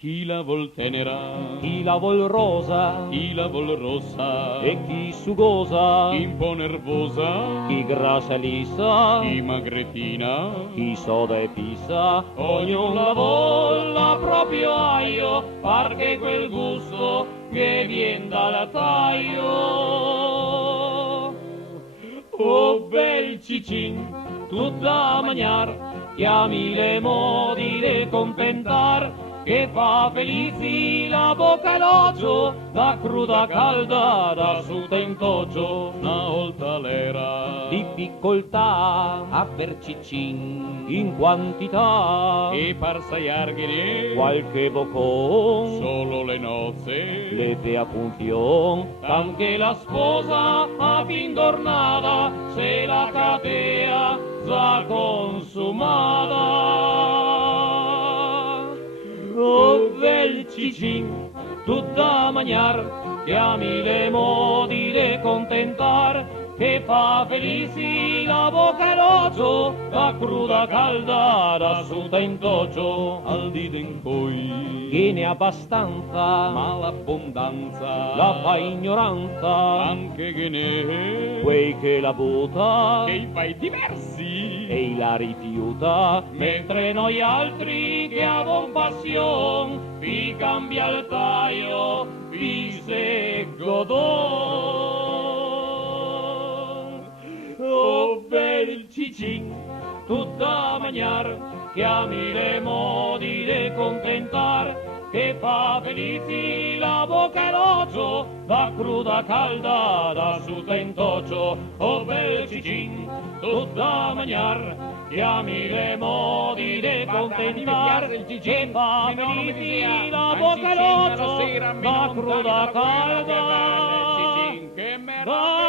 Chi la vuol tenera, chi la vuol rosa, chi la vuol rossa, e chi sugosa, chi un po' nervosa, chi grassa e lissa, chi magretina, chi soda e pissa, ognuno la vuole proprio aio, perché quel gusto che vien dal taglio. Oh bel cicin, tut da mangiar, chiami le modi de contentar, che fa felici la bocca e l'occhio, da cruda calda, da suta in toggio, una volta l'era difficoltà, aver cicin in quantità, e parsaiarghe qualche boccon, solo le nozze, leve a punzion, anche la sposa a fin d'ornada, se la catea già consumata. Oh bel cicin, tutta mangiar, chiami le modi de contentar, che fa felici la bocca e l'occhio, da cruda calda, da suta in toggio, al di den poi. viene abbastanza, Ma l'abbondanza la fa ignoranza, anche che ne quei che la butta che i fai diversi, e la rifiuta, mentre noi altri che avon passion vi cambia il taglio, vi se godon. Oh bel cicin, tutta mangiar, chiami le modi de contentar, che fa felici la bocca e l'occhio, da cruda calda, da suta in toggio. Oh bel cicin, tutta mangiar, chiami le modi de contentar, che fa felici la bocca e l'occhio, da cruda calda, Che merda! da